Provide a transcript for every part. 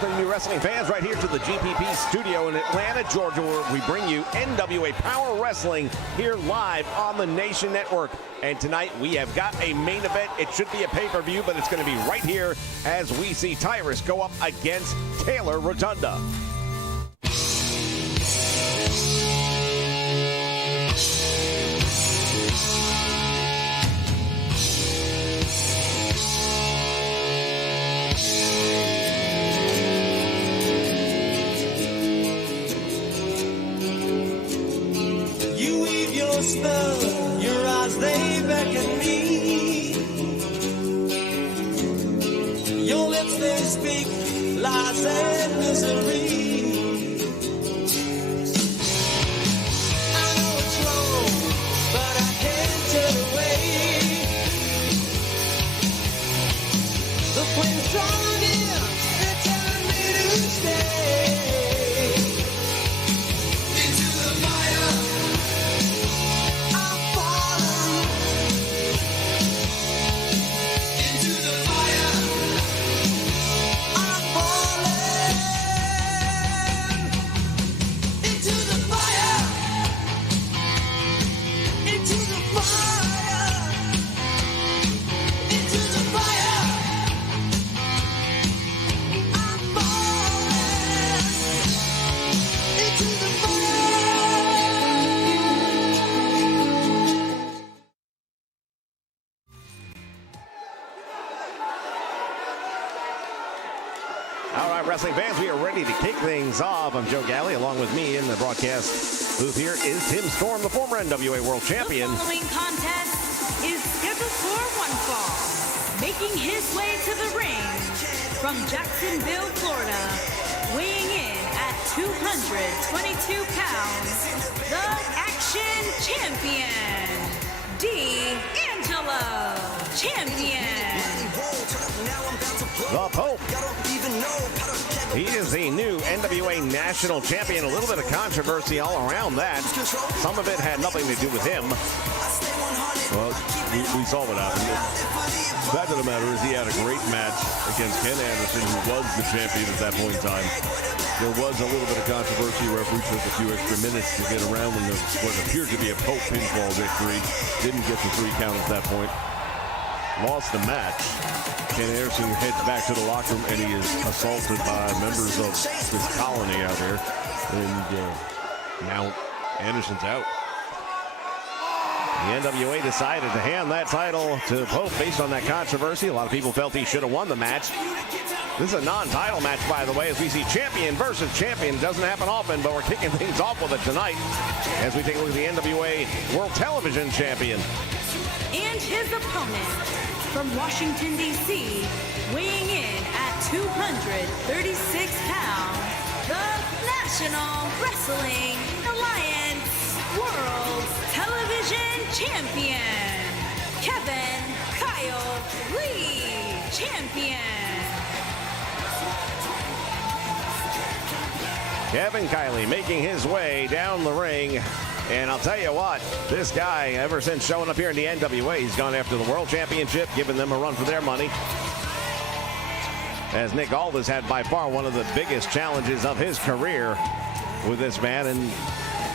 welcome you wrestling fans right here to the GPP studio in Atlanta, Georgia, where we bring you NWA Power Wrestling here live on the Nation Network. And tonight we have got a main event. It should be a pay-per-view, but it's going to be right here as we see Tyrus go up against Taylor Rotunda. Spell, your eyes, they beckon me. Your lips, they speak lies and misery. I know it's wrong, but I can't turn away. The flames drawn in, they're telling me to stay. Wrestling fans, we are ready to kick things off. I'm Joe Galley. Along with me in the broadcast booth here is Tim Storm, the former NWA World Champion. The following contest is scheduled for one fall. Making his way to the ring from Jacksonville, Florida, weighing in at 222 pounds, the Action Champion, D'Angelo Champion. The Pope. He is the new NWA National Champion. A little bit of controversy all around that. Some of it had nothing to do with him. Well, we saw what happened. The fact of the matter is he had a great match against Ken Anderson, who was the champion at that point in time. There was a little bit of controversy. Referee took a few extra minutes to get around when what appeared to be a Pope pinfall victory. Didn't get the 3 count at that point. Lost the match. Ken Anderson heads back to the locker room and he is assaulted by members of this colony out there. And now Anderson's out. The NWA decided to hand that title to Pope based on that controversy. A lot of people felt he should have won the match. This is a non-title match, by the way, as we see champion versus champion. It doesn't happen often, but we're kicking things off with it tonight as we take a look at the NWA World Television Champion. And his opponent from Washington, D.C., weighing in at 236 pounds, the National Wrestling Alliance World Television Champion, Kevin Kyle Lee, Champion. Kevin Kiley making his way down the ring. And I'll tell you what, this guy, ever since showing up here in the NWA, he's gone after the World Championship, giving them a run for their money. As Nick Aldis had by far one of the biggest challenges of his career with this man. And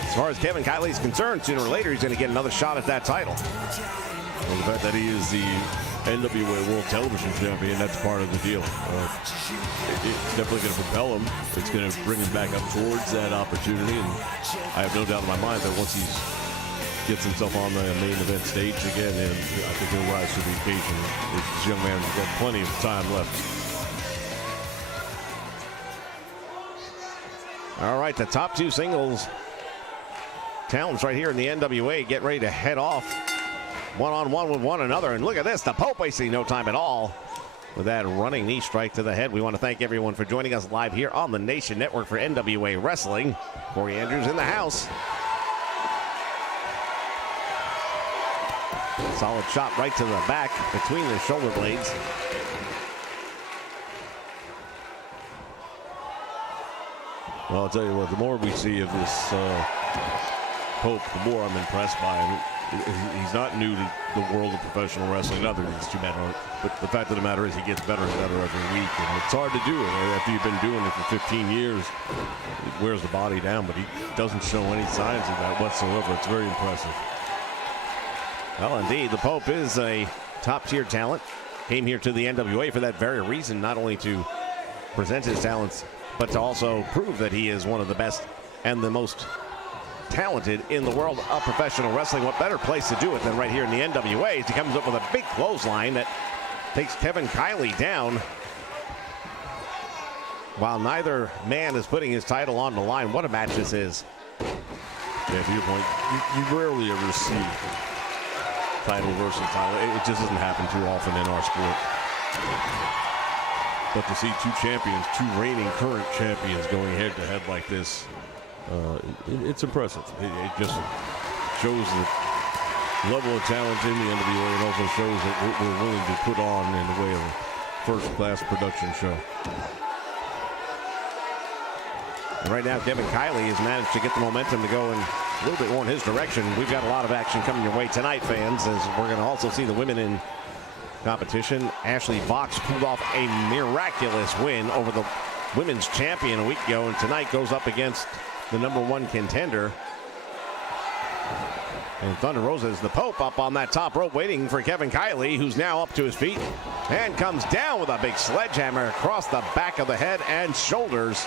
as far as Kevin Kiley is concerned, sooner or later, he's going to get another shot at that title. Well, the fact that he is the NWA World Television Champion, that's part of the deal. It's definitely going to propel him. It's going to bring him back up towards that opportunity. And I have no doubt in my mind that once he gets himself on the main event stage again, and I think he'll rise to the occasion. This young man has got plenty of time left. All right, the top 2 singles talents right here in the NWA get ready to head off one-on-one with one another. And look at this, the Pope wasting no time at all with that running knee strike to the head. We want to thank everyone for joining us live here on the Nation Network for NWA Wrestling. Corey Andrews in the house. Solid shot right to the back between the shoulder blades. Well, I'll tell you what, the more we see of this Pope, the more I'm impressed by him. he's not new to the world of professional wrestling. Neither of these two men are. But the fact of the matter is he gets better and better every week. And it's hard to do it. After you've been doing it for 15 years, it wears the body down. But he doesn't show any signs of that whatsoever. It's very impressive. Well, indeed, the Pope is a top-tier talent. Came here to the NWA for that very reason, not only to present his talents, but to also prove that he is one of the best and the most talented in the world of professional wrestling. What better place to do it than right here in the NWA as he comes up with a big clothesline that takes Kevin Kiley down. While neither man is putting his title on the line. What a match this is. Yeah, to your point, you rarely ever see title versus title. It just doesn't happen too often in our sport. But to see two champions, two reigning current champions going head-to-head like this, it's impressive. It just shows the level of talent in the NWA and also shows that we're willing to put on in the way of a first-class production show. And right now, Kevin Kiley has managed to get the momentum to go in a little bit more in his direction. We've got a lot of action coming your way tonight, fans, as we're going to also see the women in competition. Ashley Vox pulled off a miraculous win over the women's champion a week ago, and tonight goes up against the #1 contender. And Thunder Rosa is the Pope up on that top rope waiting for Kevin Kiley, who's now up to his feet and comes down with a big sledgehammer across the back of the head and shoulders.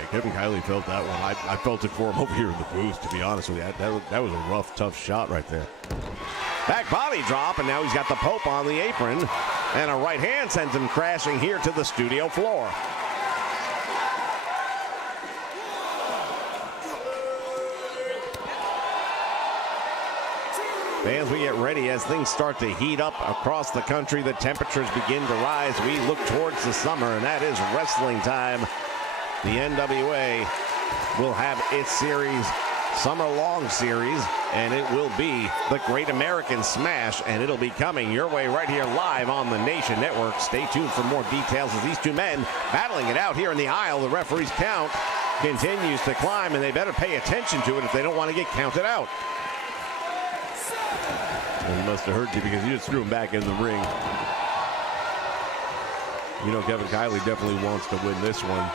Yeah, Kevin Kiley felt that one. I felt it for him over here in the booth, to be honest with you. That was a rough, tough shot right there. Back body drop, and now he's got the Pope on the apron, and a right hand sends him crashing here to the studio floor. Fans, we get ready as things start to heat up across the country. The temperatures begin to rise. We look towards the summer, and that is wrestling time. The NWA will have its series, summer-long series, and it will be the Great American Smash, and it'll be coming your way right here live on the Nation Network. Stay tuned for more details as these two men battling it out here in the aisle. The referee's count continues to climb, and they better pay attention to it if they don't want to get counted out. Well, he must have hurt you because you just threw him back in the ring. You know, Kevin Kiley definitely wants to win this one.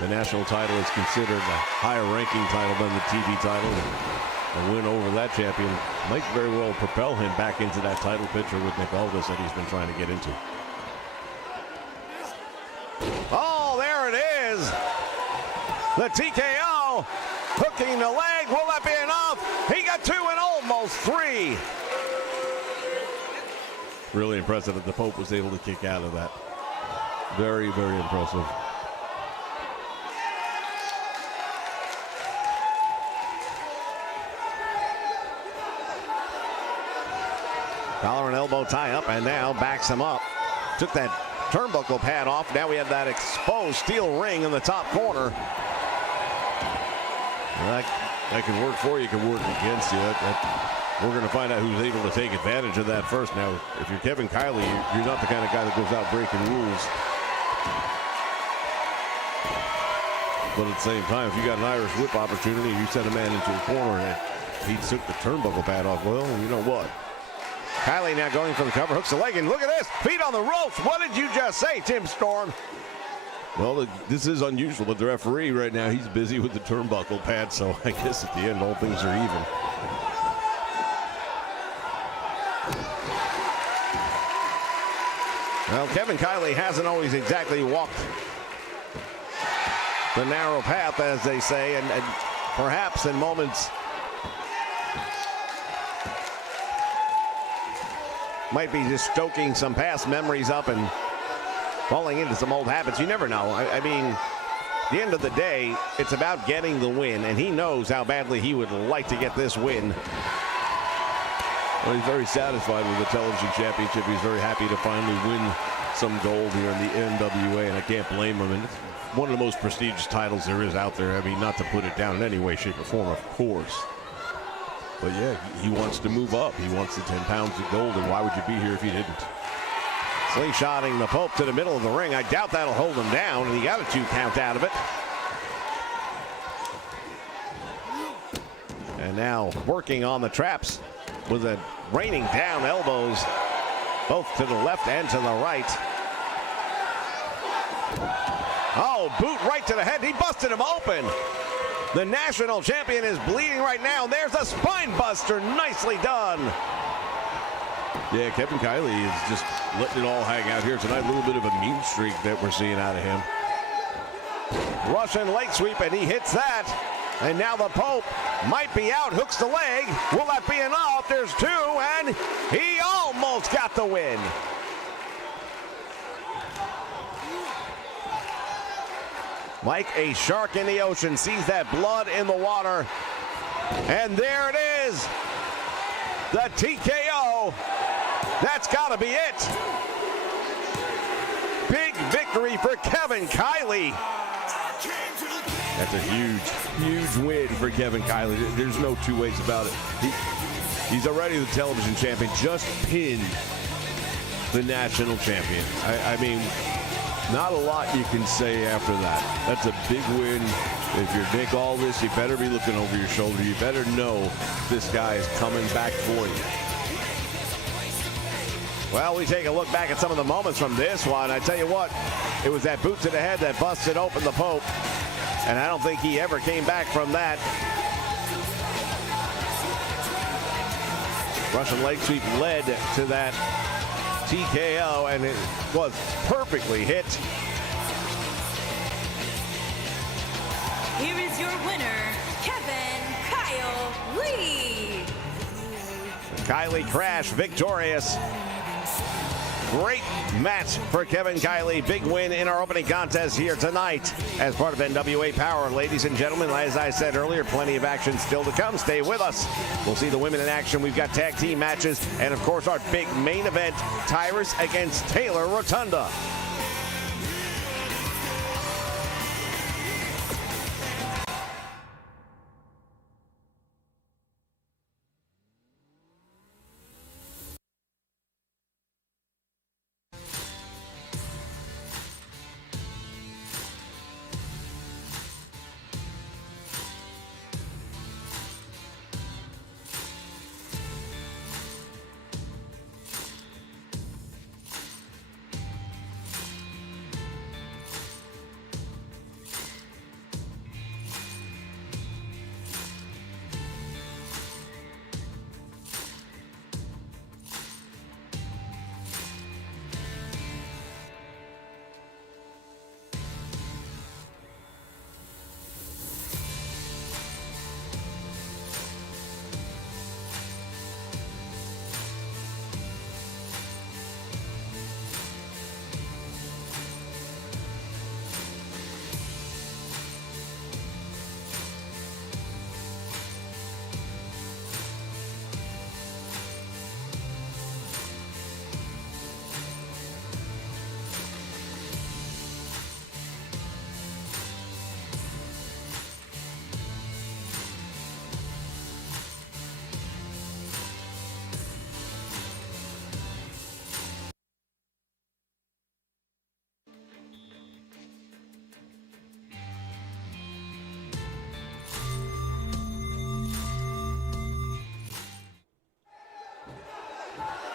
The national title is considered a higher ranking title than the TV title. A win over that champion might very well propel him back into that title picture with Nick Aldis that he's been trying to get into. Oh, there it is. The TKO hooking the leg. Will that be enough? He got 2 and almost 3. Really impressive that the Pope was able to kick out of that. Very, very impressive. Collar and elbow tie up, and now backs him up. Took that turnbuckle pad off. Now we have that exposed steel ring in the top corner. That can work for you, can work against you. We're going to find out who's able to take advantage of that first. Now, if you're Kevin Kiley, you're not the kind of guy that goes out breaking rules. But at the same time, if you got an Irish whip opportunity, you send a man into a corner and he took the turnbuckle pad off, well, you know what? Kiley now going for the cover, hooks the leg, and look at this, feet on the ropes. What did you just say, Tim Storm? Well, this is unusual, but the referee right now, he's busy with the turnbuckle pad, so I guess at the end, all things are even. Well, Kevin Kiley hasn't always exactly walked the narrow path, as they say, and perhaps in moments might be just stoking some past memories up and falling into some old habits. You never know. I mean, at the end of the day, it's about getting the win, and he knows how badly he would like to get this win. Well, he's very satisfied with the television championship. He's very happy to finally win some gold here in the NWA, and I can't blame him. And it's one of the most prestigious titles there is out there. I mean, not to put it down in any way, shape, or form, of course. But yeah, he wants to move up. He wants the 10 pounds of gold, and why would you be here if he didn't? Slingshotting the Pope to the middle of the ring. I doubt that'll hold him down, and he got a 2 count out of it. And now working on the traps with a raining down elbows, both to the left and to the right. Oh, boot right to the head. He busted him open. The national champion is bleeding right now. There's a spine buster. Nicely done. Yeah, Kevin Kiley is just letting it all hang out here tonight. A little bit of a mean streak that we're seeing out of him. Russian leg sweep, and he hits that. And now the Pope might be out. Hooks the leg. Will that be enough? There's two, and he almost got the win. Like a shark in the ocean, sees that blood in the water. And there it is. The TKO. That's got to be it. Big victory for Kevin Kiley. That's a huge win for Kevin Kiley. There's no two ways about it. He's already the television champion. Just pinned the national champion. I mean, not a lot you can say after that. That's a big win. If you're Nick Aldis, you better be looking over your shoulder. You better know this guy is coming back for you. Well, we take a look back at some of the moments from this one. I tell you what, it was that boot to the head that busted open the Pope. And I don't think he ever came back from that. Russian leg sweep led to that TKO, and it was perfectly hit. Here is your winner, Kevin Kiley. Kiley Crash victorious. Great match for Kevin Kiley. Big win in our opening contest here tonight as part of NWA Power. Ladies and gentlemen, as I said earlier, plenty of action still to come. Stay with us. We'll see the women in action. We've got tag team matches and, of course, our big main event, Tyrus against Taylor Rotunda.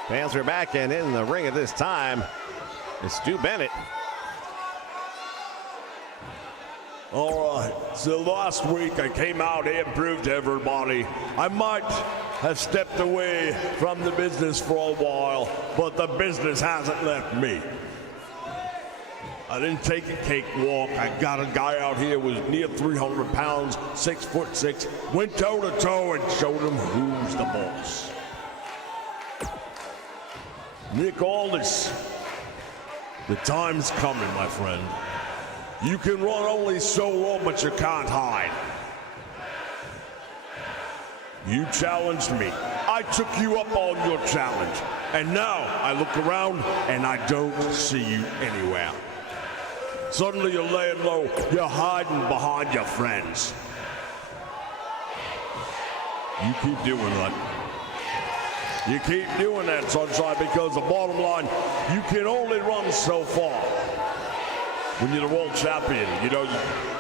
Fans are back, and in the ring at this time is Stu Bennett. All right, so last week I came out here and proved to everybody I might have stepped away from the business for a while, but the business hasn't left me. I didn't take a cakewalk. I got a guy out here who was near 300 pounds, 6'6", went toe to toe and showed him who's the boss. Nick Aldis, the time's coming, my friend. You can run only so long, but you can't hide. You challenged me. I took you up on your challenge. And now I look around and I don't see you anywhere. Suddenly you're laying low. You're hiding behind your friends. You keep doing that. You keep doing that, Sunshine, because the bottom line, you can only run so far. When you're the world champion, you know,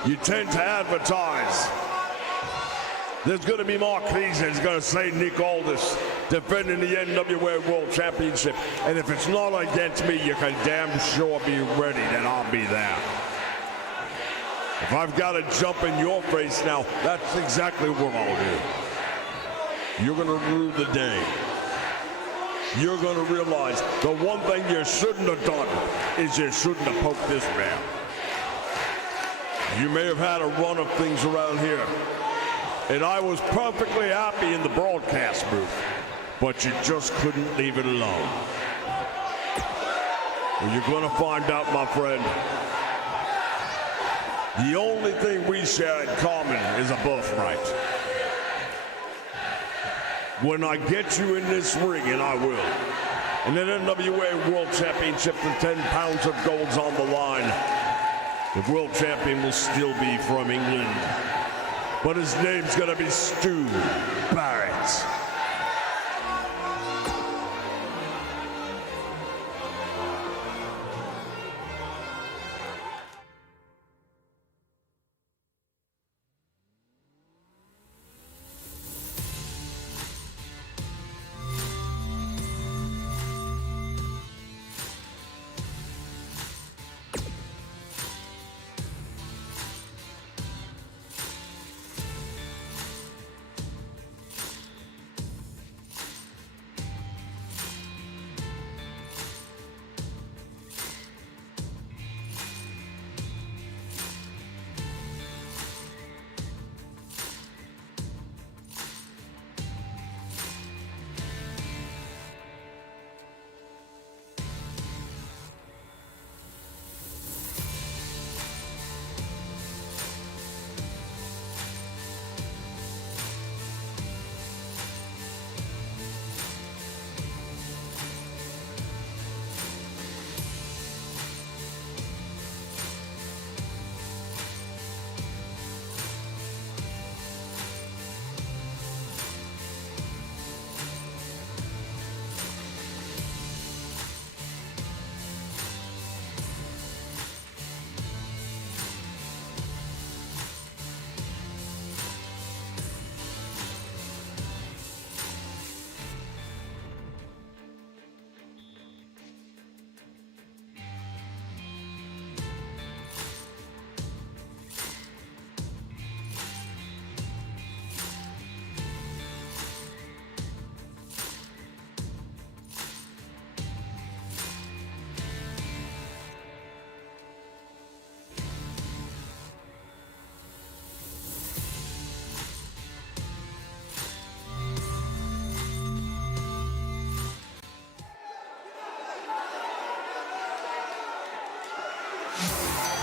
you tend to advertise There's going to be marquees that's going to say Nick Aldis defending the NWA World Championship. And if it's not against me, you can damn sure be ready that I'll be there. If I've got to jump in your face now, that's exactly what I'll do. You're going to rue the day. You're going to realize the one thing you shouldn't have done is you shouldn't have poked this man. You may have had a run of things around here, and I was perfectly happy in the broadcast booth, but you just couldn't leave it alone. Well, you're going to find out, my friend, the only thing we share in common is a birthright. When I get you in this ring, and I will, and the NWA World Championship and 10 pounds of gold's on the line, the world champion will still be from England, but his name's gonna be Stu Barrett.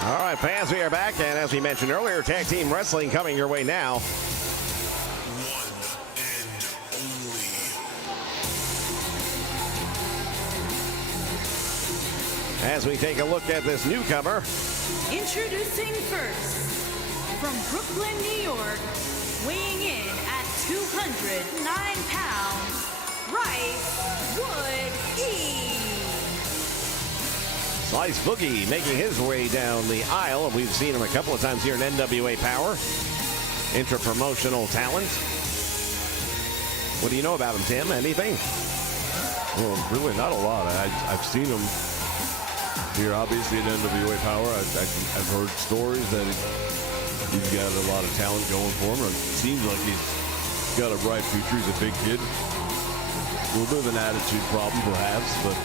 All right, fans, we are back, and as we mentioned earlier, tag team wrestling coming your way now. As we take a look at this newcomer. Introducing first, from Brooklyn, New York, weighing in at 209 pounds, Bryce Wood-E. Slice Boogie making his way down the aisle. We've seen him a couple of times here in NWA Power. Inter-promotional talent. What do you know about him, Tim? Anything? Well, really not a lot. I've seen him here, obviously, in NWA Power. I've heard stories that he's got a lot of talent going for him. It seems like he's got a bright future. He's a big kid. A little bit of an attitude problem, perhaps, but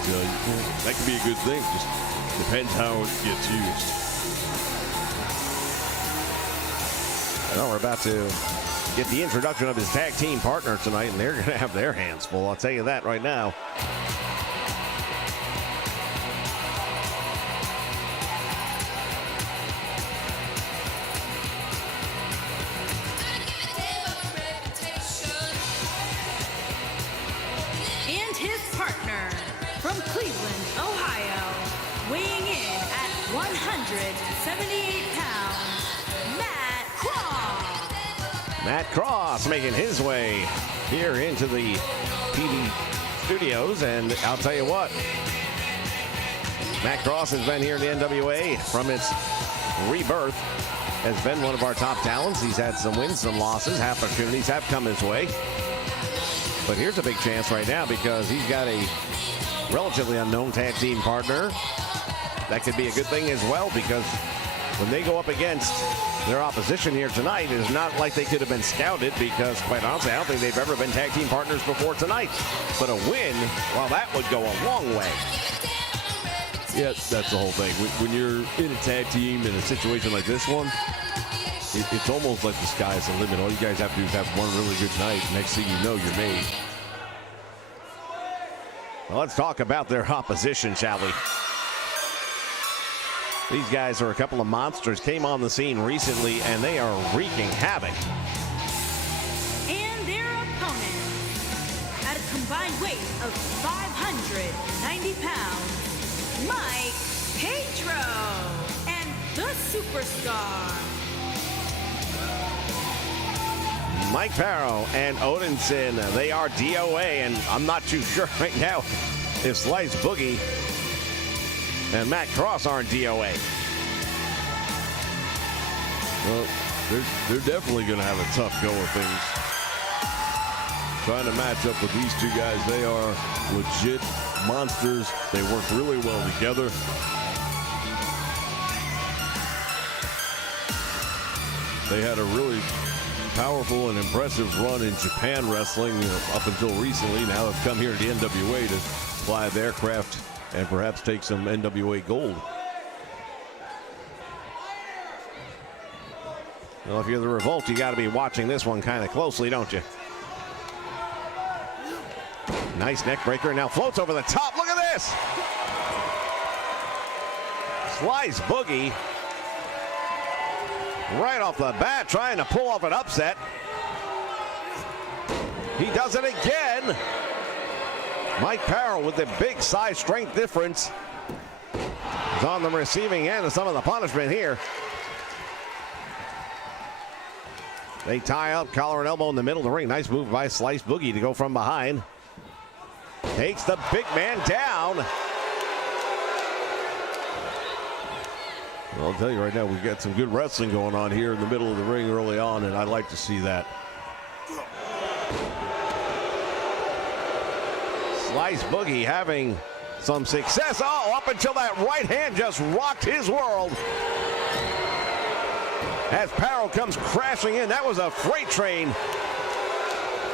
that could be a good thing. Just depends how it gets used. Well, we're about to get the introduction of his tag team partner tonight, and they're going to have their hands full. I'll tell you that right now. And his partner, from Cleveland, Ohio, weighing in at 178 pounds, Matt Cross. Matt Cross making his way here into the TV studios, and I'll tell you what, Matt Cross has been here in the NWA from its rebirth has been one of our top talents. He's had some wins, some losses. Opportunities have come his way. But here's a big chance right now because he's got a relatively unknown tag team partner. That could be a good thing as well because when they go up against their opposition here tonight, it's not like they could have been scouted because, quite honestly, I don't think they've ever been tag team partners before tonight. But a win, well, that would go a long way. Yeah, that's the whole thing. When you're in a tag team in a situation like this one, it's almost like the sky's the limit. All you guys have to do is have one really good night. Next thing you know, you're made. Well, let's talk about their opposition, shall we? These guys are a couple of monsters, came on the scene recently, and they are wreaking havoc. And their opponent, at a combined weight of 590 pounds, Mike Pedro and the Superstar. Mike Pedro and Odinson, they are DOA, and I'm not too sure right now if Slice Boogie and Matt Cross aren't DOA. Well, they're definitely going to have a tough go of things. Trying to match up with these two guys. They are legit monsters. They work really well together. They had a really powerful and impressive run in Japan wrestling up until recently. Now they've come here to the NWA to fly their craft and perhaps take some NWA gold. Well, if you're the Revolt, you got to be watching this one kind of closely, don't you? Nice neck breaker. Now floats over the top. Look at this. Slice Boogie right off the bat trying to pull off an upset. He does it again. Mike Farrell with the big size strength difference is on the receiving end of some of the punishment here. They tie up, collar and elbow in the middle of the ring. Nice move by Slice Boogie to go from behind. Takes the big man down. Well, I'll tell you right now, we've got some good wrestling going on here in the middle of the ring early on, and I'd like to see that. Slice Boogie having some success. Oh, up until that right hand just rocked his world. As Parrow comes crashing in. That was a freight train.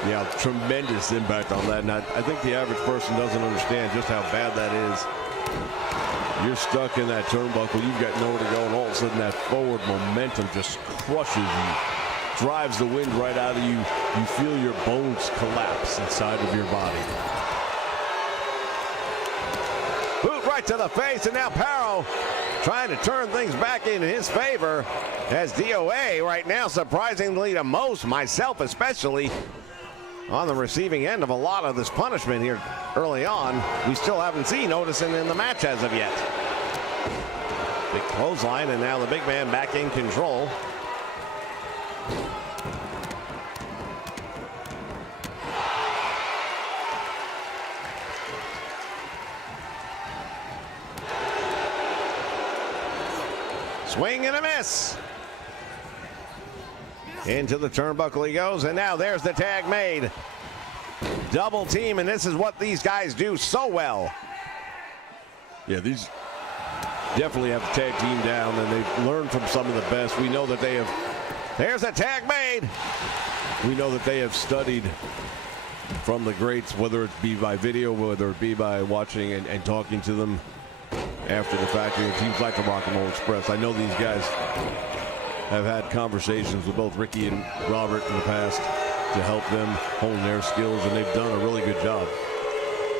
Yeah, tremendous impact on that. And I think the average person doesn't understand just how bad that is. You're stuck in that turnbuckle. You've got nowhere to go, and all of a sudden that forward momentum just crushes you, drives the wind right out of you. You feel your bones collapse inside of your body. Boot right to the face, and now Parrow trying to turn things back in his favor as DOA right now, surprisingly to most, myself especially, on the receiving end of a lot of this punishment here early on. We still haven't seen Odinson in the match as of yet. Big clothesline, and now the big man back in control. Swing and a miss. Into the turnbuckle he goes, and now there's the tag made. Double team, and this is what these guys do so well. Yeah, these definitely have the tag team down, and they've learned from some of the best. We know that they have. There's a tag made. We know that they have studied from the greats, whether it be by video, whether it be by watching and talking to them after the fact. Teams like the Rock and Roll Express. I know these guys have had conversations with both Ricky and Robert in the past to help them hone their skills, and they've done a really good job.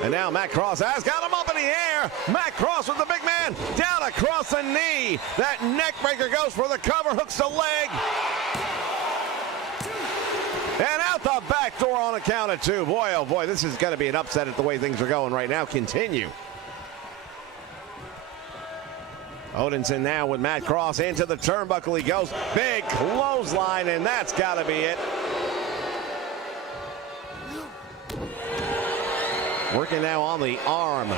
And now Matt Cross has got him up in the air. Matt Cross with the big man down across the knee. That neck breaker goes for the cover, hooks the leg. And out the back door on a count of two. Boy, oh boy, this is going to be an upset at the way things are going right now. Continue. Odinson now with Matt Cross into the turnbuckle. He goes. Big clothesline, and that's got to be it. Working now on the arm.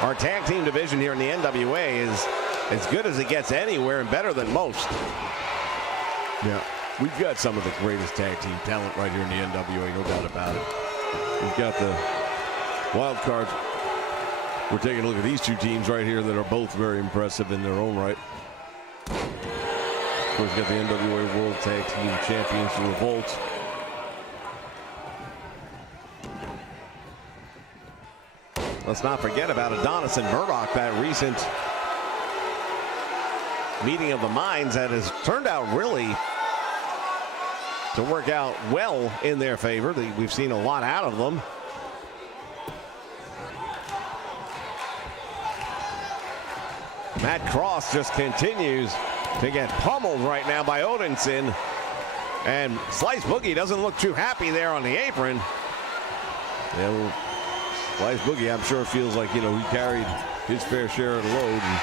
Our tag team division here in the NWA is as good as it gets anywhere and better than most. Yeah, we've got some of the greatest tag team talent right here in the NWA, no doubt about it. We've got the wild cards. We're taking a look at these two teams right here that are both very impressive in their own right. Of course, we've got the NWA World Tag Team Champions, the Revolt. Let's not forget about Adonis and Murdoch, that recent meeting of the minds that has turned out really to work out well in their favor. We've seen a lot out of them. Matt Cross just continues to get pummeled right now by Odinson. And Slice Boogie doesn't look too happy there on the apron. Yeah, well, Slice Boogie, I'm sure, feels like, you know, he carried his fair share of the load. And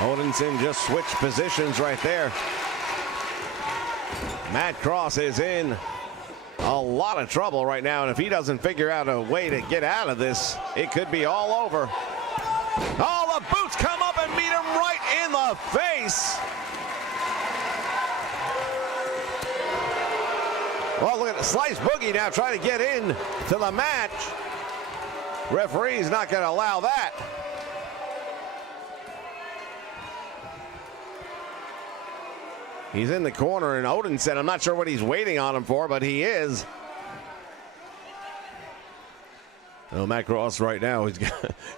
Odinson just switched positions right there. Matt Cross is in a lot of trouble right now, and if he doesn't figure out a way to get out of this, it could be all over. Oh, the boots come up and meet him right in the face. Well, look at the Slice Boogie now trying to get in to the match. Referee's not going to allow that. He's in the corner, and Odinson, I'm not sure what he's waiting on him for, but he well, Matt Cross right now,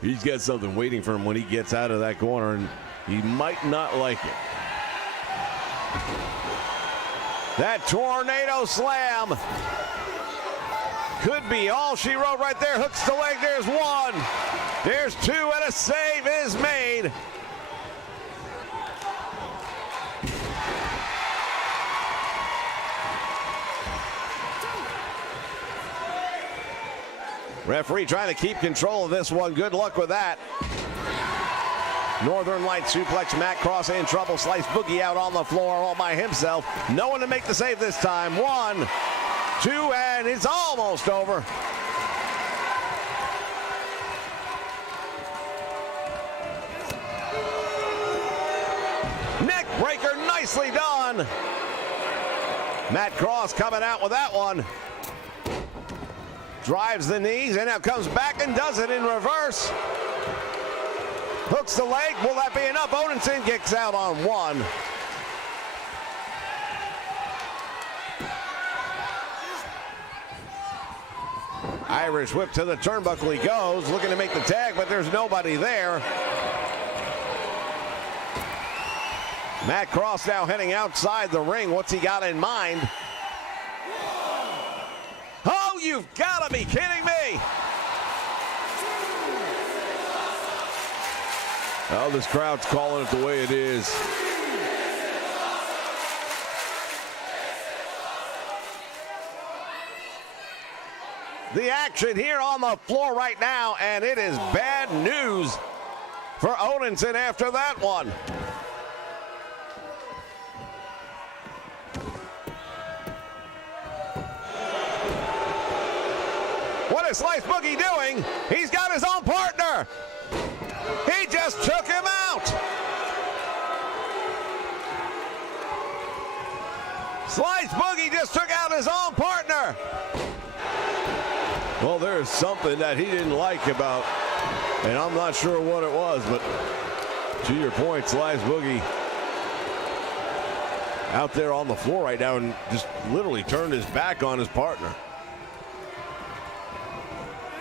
he's got something waiting for him when he gets out of that corner, and he might not like it. That tornado slam could be all she wrote right there. Hooks the leg. There's one. There's two, and a save is made. Referee trying to keep control of this one. Good luck with that. Northern Light suplex. Matt Cross in trouble. Slice Boogie out on the floor all by himself. No one to make the save this time. 1, 2, and it's almost over. Neck breaker, nicely done. Matt Cross coming out with that one. Drives the knees and now comes back and does it in reverse. Hooks the leg. Will that be enough? Odinson kicks out on one. Irish whip to the turnbuckle he goes. Looking to make the tag, but there's nobody there. Matt Cross now heading outside the ring. What's he got in mind? Oh, you've got to be kidding me. Oh, this crowd's calling it the way it is. The action here on the floor right now, and it is bad news for Odinson after that one. What is Slice Boogie doing? He's got his own partner. He just took him out. Slice Boogie just took out his own partner. Well, there's something that he didn't like about, and I'm not sure what it was, but to your point, Slice Boogie out there on the floor right now and just literally turned his back on his partner.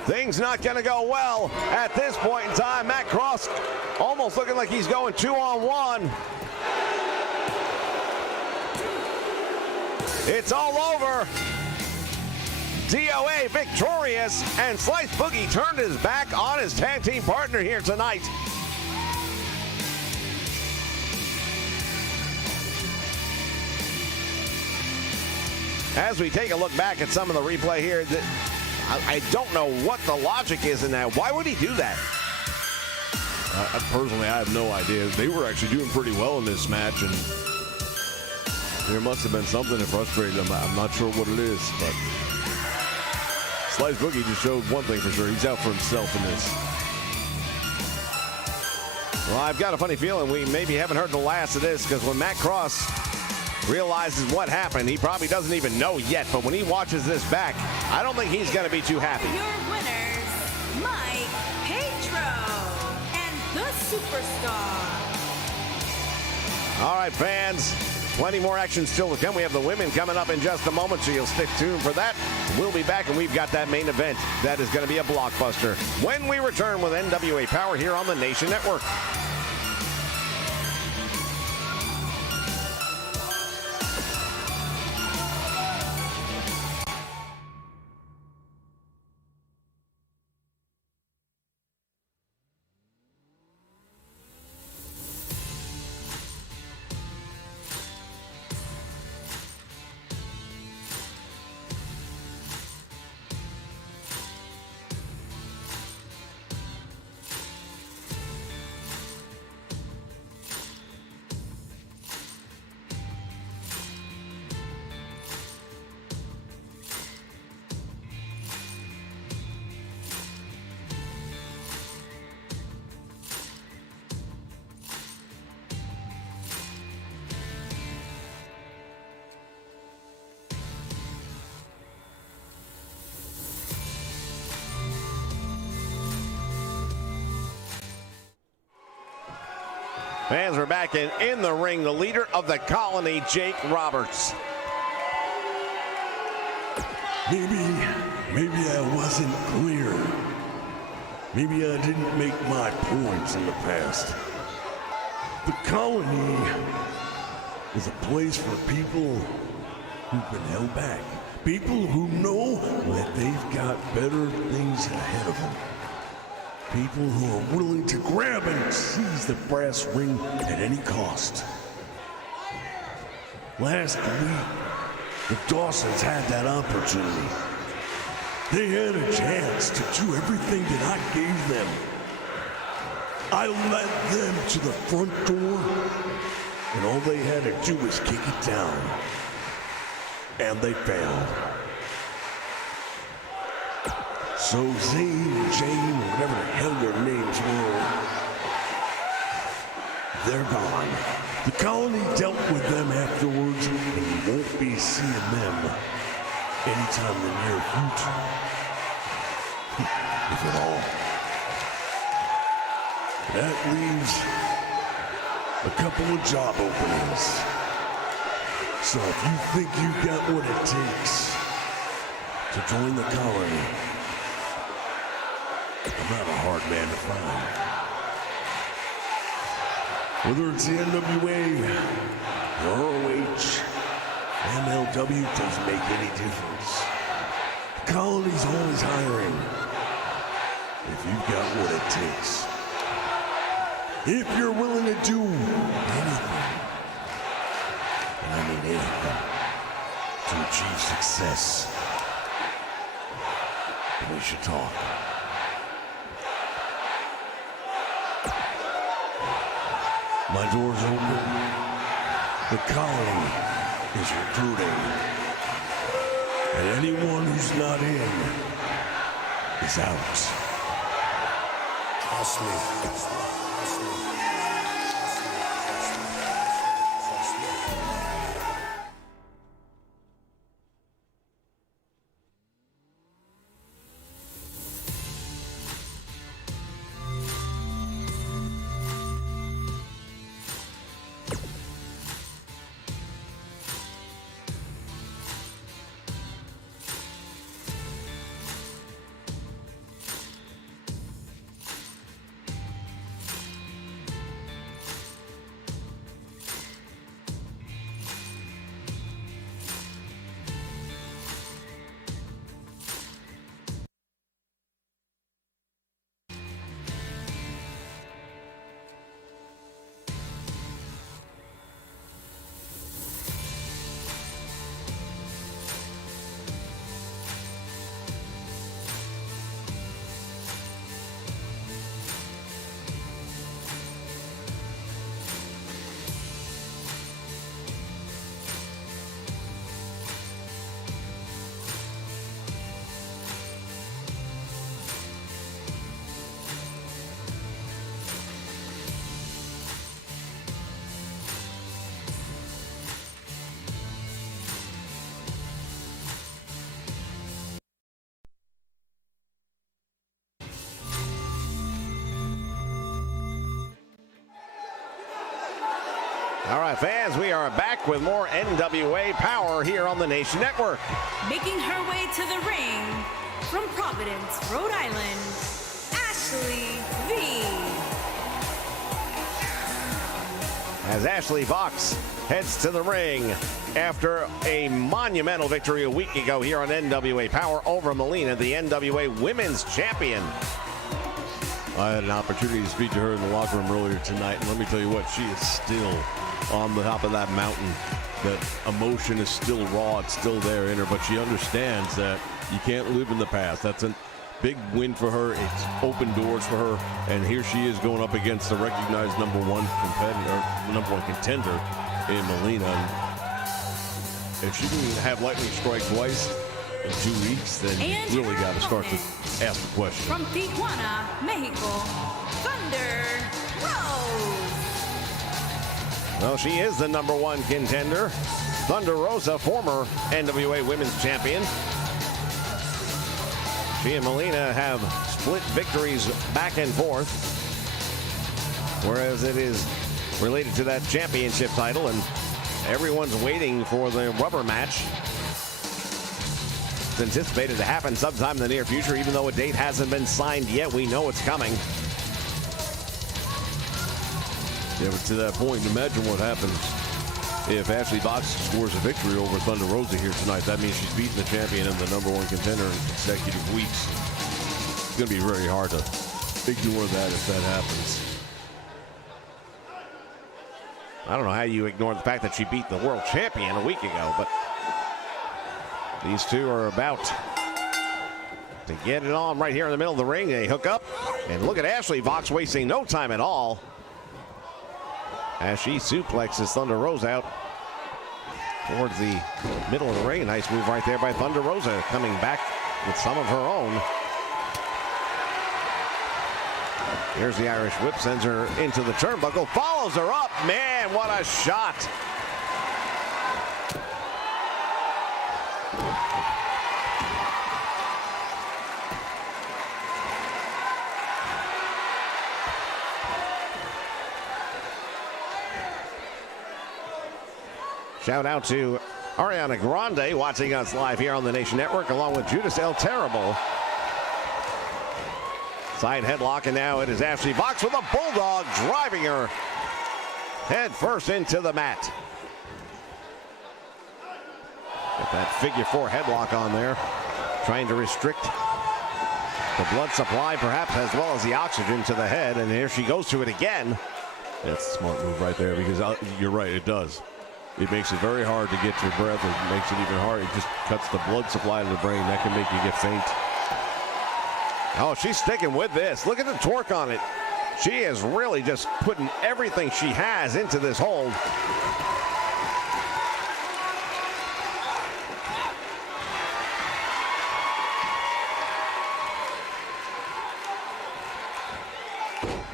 Things not going to go well at this point in time. Matt Cross almost looking like he's going 2-on-1. It's all over. DOA victorious, and Slice Boogie turned his back on his tag team partner here tonight. As we take a look back at some of the replay here, I don't know what the logic is in that. Why would he do that? Personally, I have no idea. They were actually doing pretty well in this match, and there must have been something that frustrated them. I'm not sure what it is, but Slice Boogie just showed one thing for sure. He's out for himself in this. Well, I've got a funny feeling we maybe haven't heard the last of this, because when Matt Cross realizes what happened, he probably doesn't even know yet. But when he watches this back, I don't think he's going to be too happy. Your winners, Mike Petro and the Superstar. All right, fans, plenty more action still to come. We have the women coming up in just a moment, so you'll stick tuned for that. We'll be back, and we've got that main event. That is going to be a blockbuster when we return with NWA Power here on the Nation Network. Fans, we're back in the ring. The leader of the Colony, Jake Roberts. Maybe I wasn't clear. Maybe I didn't make my points in the past. The Colony is a place for people who've been held back. People who know that they've got better things ahead of them. People who are willing to grab and seize the brass ring at any cost. Last week, the Dawsons had that opportunity. They had a chance to do everything that I gave them. I led them to the front door, and all they had to do was kick it down. And they failed. So Zane, Jane, or whatever the hell their names were, they're gone. The Colony dealt with them afterwards, and you won't be seeing them anytime in the near future. If at all. That leaves a couple of job openings. So if you think you've got what it takes to join the Colony, I'm not a hard man to find. Whether it's the NWA, ROH, MLW, doesn't make any difference. The Colony's always hiring if you've got what it takes. If you're willing to do anything, and I mean anything, to achieve success, then we should talk. My door's open. The Colony is recruiting. And anyone who's not in is out. Trust me. right, fans, we are back with more NWA Power here on the Nation Network. Making her way to the ring from Providence, Rhode Island, Ashley V. As Ashley Vox heads to the ring after a monumental victory a week ago here on NWA Power over Melina, the NWA Women's Champion. I had an opportunity to speak to her in the locker room earlier tonight, and let me tell you what, she is still on the top of that mountain. That emotion is still raw, it's still there in her, but she understands that you can't live in the past. That's a big win for her. It's open doors for her, and here she is going up against the recognized number one contender in Melina. And if she can have lightning strike twice in 2 weeks, then And you really her got to start to opponent, ask the question. From Tijuana, Mexico, Thunder Rose. Well, she is the number one contender. Thunder Rosa, former NWA Women's Champion. She and Melina have split victories back and forth, whereas it is related to that championship title, and everyone's waiting for the rubber match. It's anticipated to happen sometime in the near future, even though a date hasn't been signed yet. We know it's coming. Yeah, but to that point, imagine what happens if Ashley Vox scores a victory over Thunder Rosa here tonight. That means she's beaten the champion and the number one contender in consecutive weeks. It's going to be very hard to ignore that if that happens. I don't know how you ignore the fact that she beat the world champion a week ago, but these two are about to get it on right here in the middle of the ring. They hook up, and look at Ashley Vox wasting no time at all as she suplexes Thunder Rosa out towards the middle of the ring. Nice move right there by Thunder Rosa, coming back with some of her own. Here's the Irish whip, sends her into the turnbuckle, follows her up. Man, what a shot. Shout out to Ariana Grande watching us live here on the Nation Network, along with Judas El Terrible. Side headlock, and now it is Ashley Vox with a bulldog, driving her head first into the mat. Get that figure four headlock on there, trying to restrict the blood supply, perhaps, as well as the oxygen to the head. And here she goes to it again. That's a smart move right there, because you're right, it does. It makes it very hard to get your breath. It makes it even harder. It just cuts the blood supply to the brain. That can make you get faint. Oh, she's sticking with this. Look at the torque on it. She is really just putting everything she has into this hold.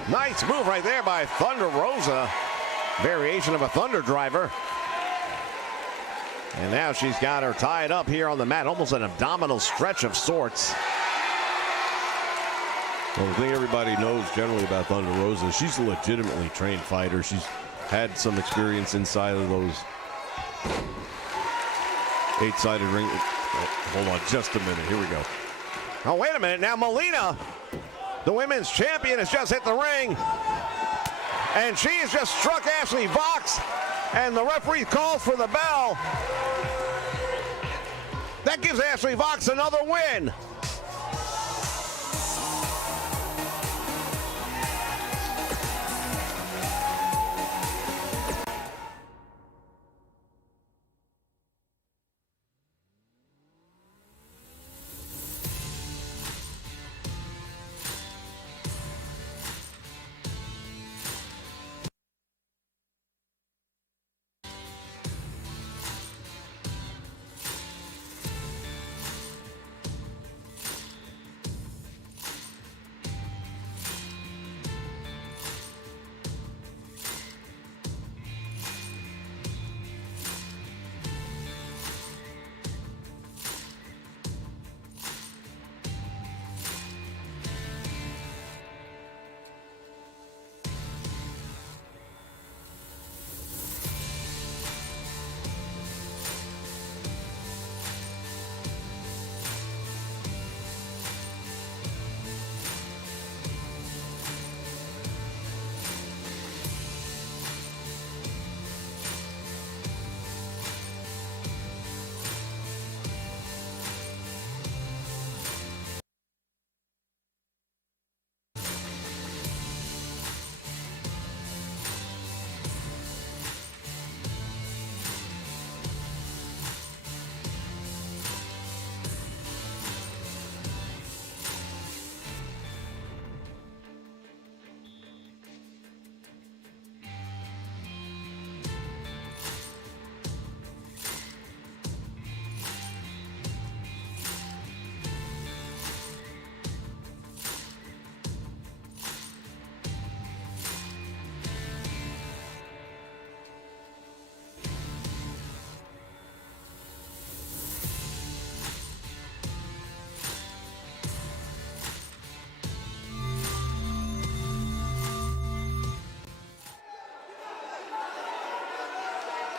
Nice move right there by Thunder Rosa. Variation of a Thunder driver. And now she's got her tied up here on the mat, almost an abdominal stretch of sorts. Well, the thing everybody knows generally about Thunder Rosa is she's a legitimately trained fighter. She's had some experience inside of those 8-sided ring. Oh, hold on just a minute. Here we go. Oh, wait a minute. Now Melina, the women's champion, has just hit the ring. And she has just struck Ashley Vox. And the referee calls for the bell. That gives Ashley Vox another win.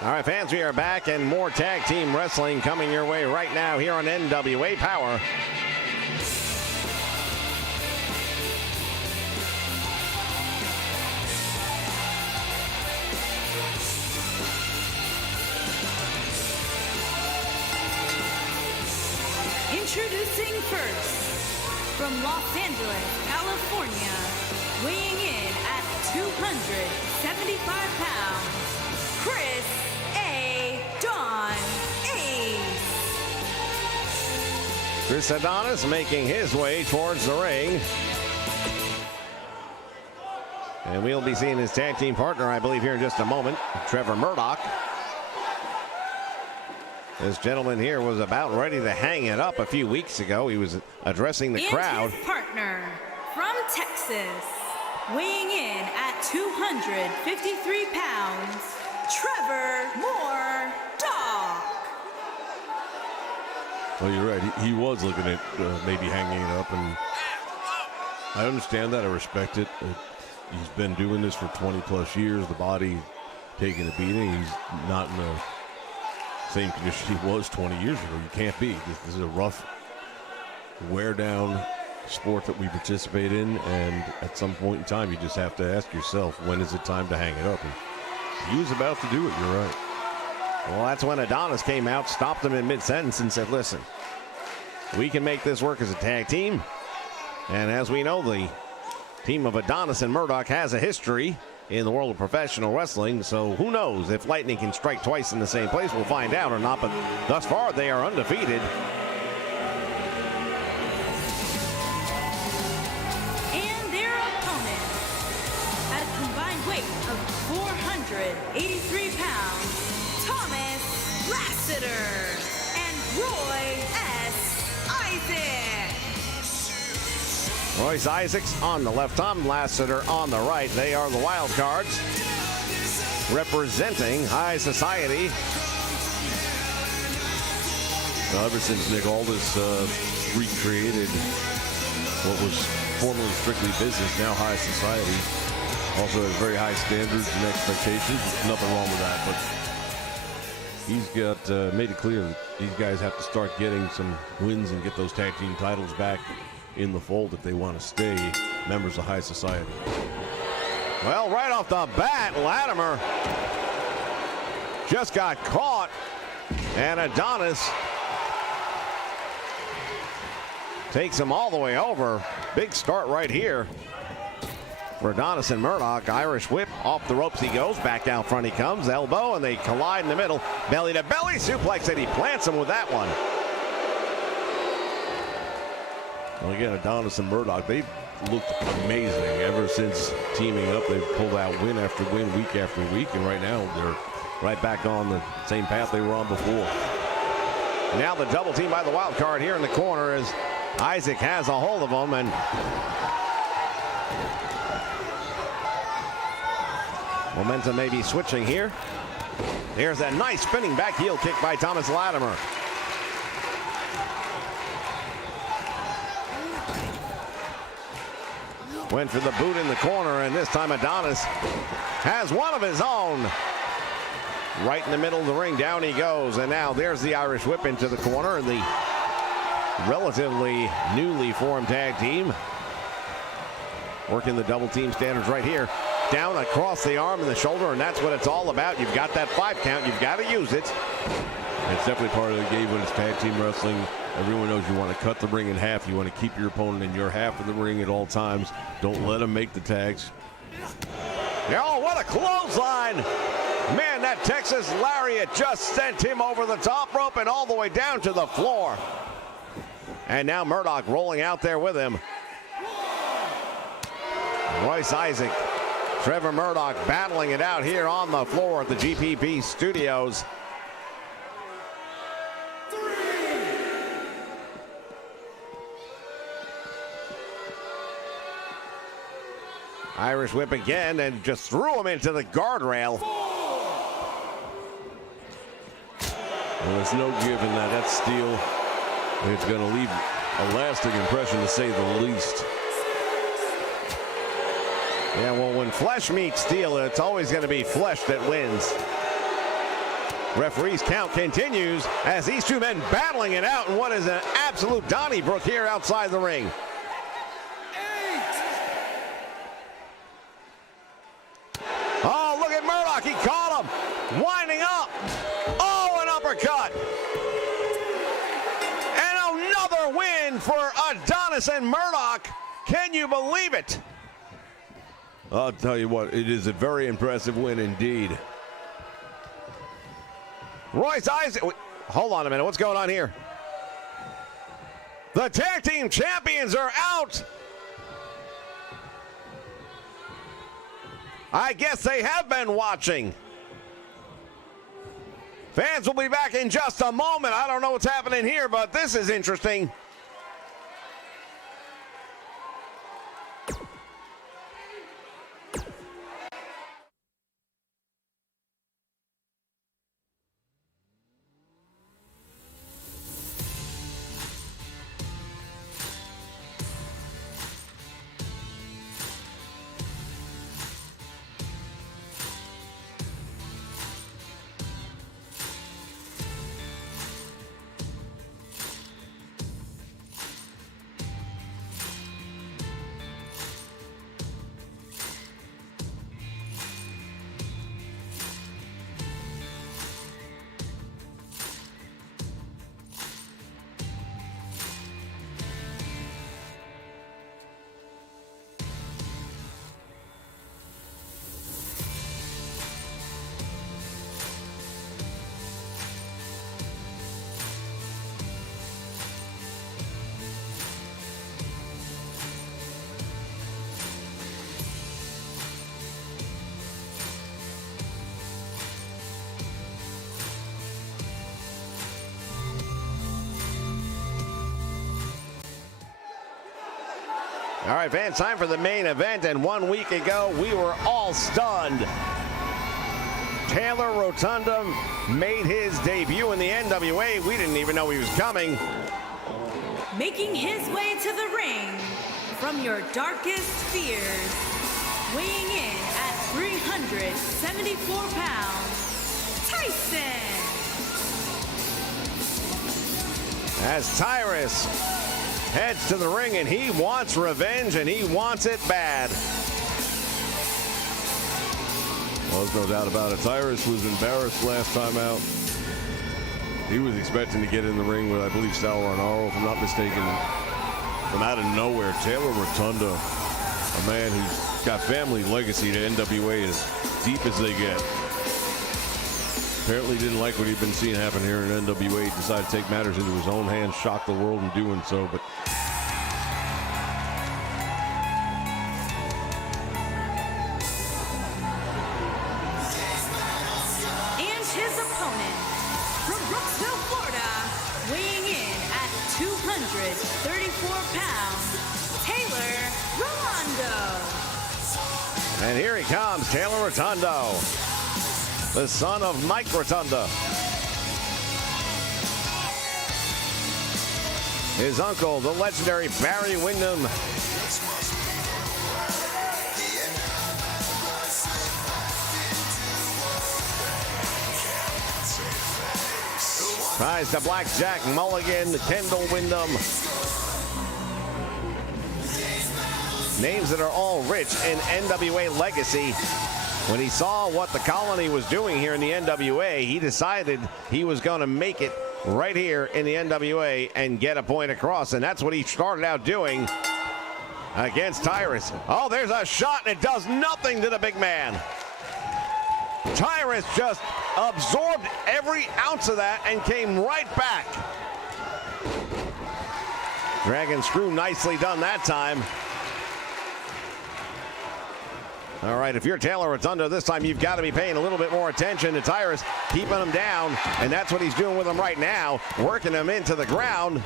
All right, fans, we are back, and more tag team wrestling coming your way right now here on NWA Power. Introducing first, from Los Angeles, California, weighing in at 275 pounds, Chris A. Don Ace. Chris Adonis making his way towards the ring. And we'll be seeing his tag team partner, I believe, here in just a moment, Trevor Murdoch. This gentleman here was about ready to hang it up a few weeks ago. He was addressing the crowd. His partner from Texas, weighing in at 253 pounds, Trevor Murdoch. Well, you're right. He was looking at maybe hanging it up, and I understand that. I respect it. He's been doing this for 20 plus years. The body taking a beating. He's not in the same condition he was 20 years ago. You can't be. This is a rough, wear down sport that we participate in, and at some point in time you just have to ask yourself, when is it time to hang it up? And he was about to do it. You're right. Well, that's when Adonis came out, stopped him in mid-sentence, and said, listen, we can make this work as a tag team. And as we know, the team of Adonis and Murdoch has a history in the world of professional wrestling, so who knows if lightning can strike twice in the same place. We'll find out or not, but thus far they are undefeated. And their opponent, at a combined weight of 483 pounds, Thomas Lassiter and Roy S. Isaac. Royce Isaacs on the left, Tom Lassiter on the right. They are the wild cards representing High Society. Ever since Nick Aldis recreated what was formerly Strictly Business, now High Society, also has very high standards and expectations. Nothing wrong with that, but he's got made it clear that these guys have to start getting some wins and get those tag team titles back in the fold if they want to stay members of High Society. Well, right off the bat, Latimer just got caught, and Adonis takes him all the way over. Big start right here for Adonis and Murdoch. Irish whip, off the ropes he goes, back down front he comes, elbow, and they collide in the middle. Belly to belly suplex, and he plants him with that one. Well, again, Adonis and Murdoch, they've looked amazing ever since teaming up. They've pulled out win after win, week after week, and right now they're right back on the same path they were on before. Now the double team by the wild card here in the corner as Isaac has a hold of him, and momentum may be switching here. There's a nice spinning back heel kick by Thomas Latimer. Went for the boot in the corner, and this time Adonis has one of his own. Right in the middle of the ring, down he goes, and now there's the Irish whip into the corner, and the relatively newly formed tag team working the double team standards right here. Down across the arm and the shoulder, and that's what it's all about. You've got that 5 count, you've got to use it. It's definitely part of the game when it's tag team wrestling. Everyone knows you want to cut the ring in half. You want to keep your opponent in your half of the ring at all times. Don't let them make the tags. Oh, what a clothesline! Man, that Texas Lariat just sent him over the top rope and all the way down to the floor. And now Murdoch rolling out there with him. Royce Isaac, Trevor Murdoch battling it out here on the floor at the GPP studios. Irish whip again and just threw him into the guardrail. Well, there's no giving that. That's steel. It's going to leave a lasting impression, to say the least. Yeah, well, when flesh meets steel, it's always going to be flesh that wins. Referee's count continues as these two men battling it out in what is an absolute Donnybrook here outside the ring. Oh, look at Murdoch. He caught him. Winding up. Oh, an uppercut. And another win for Adonis and Murdoch. Can you believe it? I'll tell you what, it is a very impressive win indeed. Royce Isaac. Hold on a minute. What's going on here? The tag team champions are out. I guess they have been watching. Fans will be back in just a moment. I don't know what's happening here, but this is interesting. All right, fans, time for the main event. And 1 week ago, we were all stunned. Taylor Rotunda made his debut in the NWA. We didn't even know he was coming. Making his way to the ring from your darkest fears, weighing in at 374 pounds, Tyson. As Tyrus heads to the ring, and he wants revenge, and he wants it bad. Well, there's no doubt about it. Tyrus was embarrassed last time out. He was expecting to get in the ring with, I believe, Sal Arnaro, if I'm not mistaken. From out of nowhere, Taylor Rotunda, a man who's got family legacy to NWA as deep as they get. Apparently didn't like what he'd been seeing happen here in NWA. He decided to take matters into his own hands, shock the world in doing so. But And his opponent from Brooksville, Florida, weighing in at 234 pounds, Taylor Rolando. And here he comes, Taylor Rotundo, the son of Mike Rotunda. His uncle, the legendary Barry Windham. Tries to Blackjack Mulligan, Kendall Windham. Names that are all rich in NWA legacy. When he saw what the Colony was doing here in the NWA, he decided he was going to make it right here in the NWA and get a point across, and that's what he started out doing against Tyrus. Oh, there's a shot, and it does nothing to the big man. Tyrus just absorbed every ounce of that and came right back. Dragon screw nicely done that time. All right, if you're Taylor Rotunda this time, you've got to be paying a little bit more attention to Tyrus, keeping him down, and that's what he's doing with him right now, working him into the ground.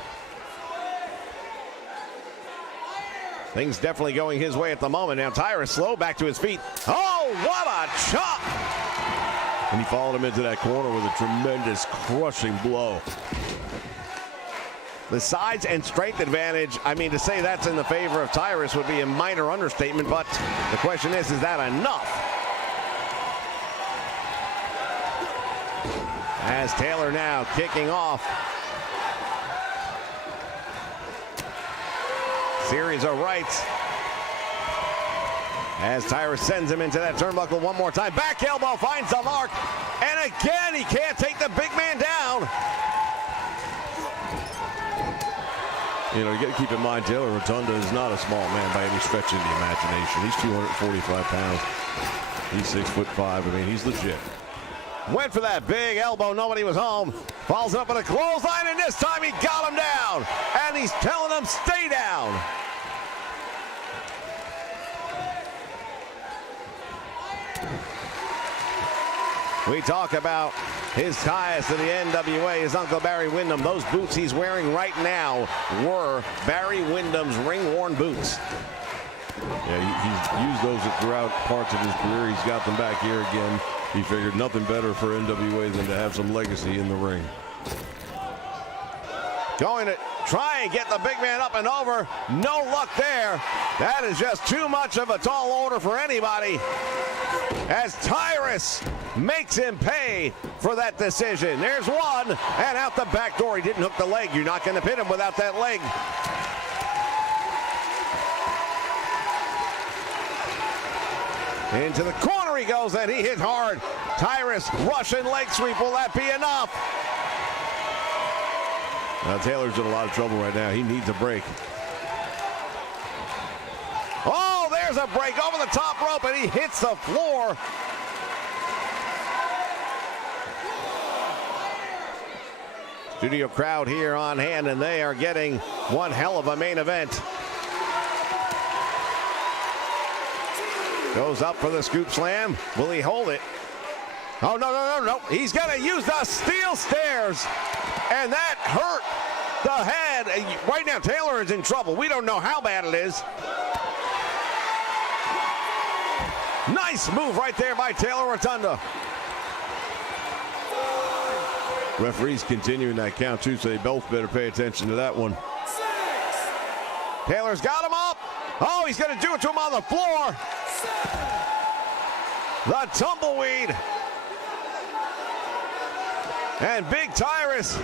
Things definitely going his way at the moment. Now Tyrus slow back to his feet. Oh, what a chop! And he followed him into that corner with a tremendous crushing blow. The size and strength advantage, I mean, to say that's in the favor of Tyrus would be a minor understatement, but the question is that enough? As Taylor now kicking off. Series of rights. As Tyrus sends him into that turnbuckle one more time. Back elbow finds the mark. And again, he can't take the big man down. You know, you got to keep in mind, Taylor Rotunda is not a small man by any stretch of the imagination. He's 245 pounds. He's 6'5". I mean, he's legit. Went for that big elbow. Nobody was home. Follows up with a clothesline, and this time he got him down. And he's telling him, stay down. We talk about his ties to the NWA, his Uncle Barry Windham. Those boots he's wearing right now were Barry Windham's ring-worn boots. Yeah, he's used those throughout parts of his career. He's got them back here again. He figured nothing better for NWA than to have some legacy in the ring. Going to try and get the big man up and over. No luck there. That is just too much of a tall order for anybody. As Tyrus makes him pay for that decision. There's one, and out the back door. He didn't hook the leg. You're not going to pin him without that leg. Into the corner he goes, and he hit hard. Tyrus, Russian leg sweep. Will that be enough? Now, Taylor's in a lot of trouble right now. He needs a break. Oh, there's a break over the top rope, and he hits the floor. Studio crowd here on hand, and they are getting one hell of a main event. Goes up for the scoop slam. Will he hold it? Oh, no. He's going to use the steel stairs, and that hurt the head. Right now, Taylor is in trouble. We don't know how bad it is. Nice move right there by Taylor Rotunda. Referee's continuing that count, too, so they both better pay attention to that one. Taylor's got him up. Oh, he's going to do it to him on the floor. The tumbleweed. And Big Tyrus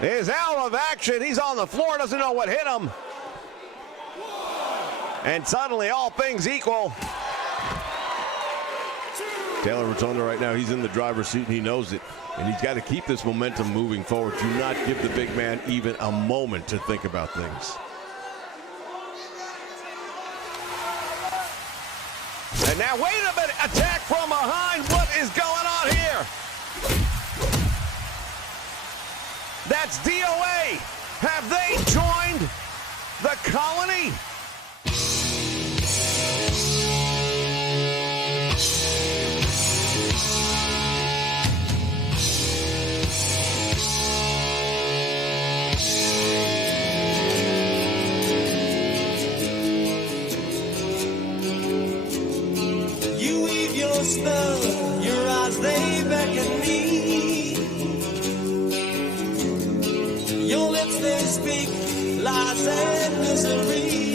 is out of action. He's on the floor, doesn't know what hit him. And suddenly, all things equal. Taylor Rotunda right now, he's in the driver's seat, and he knows it. And he's got to keep this momentum moving forward. Do not give the big man even a moment to think about things. And now, wait a minute, attack from behind. What is going on here? That's DOA. Have they joined the colony? Spell, your eyes, they beckon me. Your lips, they speak lies and misery.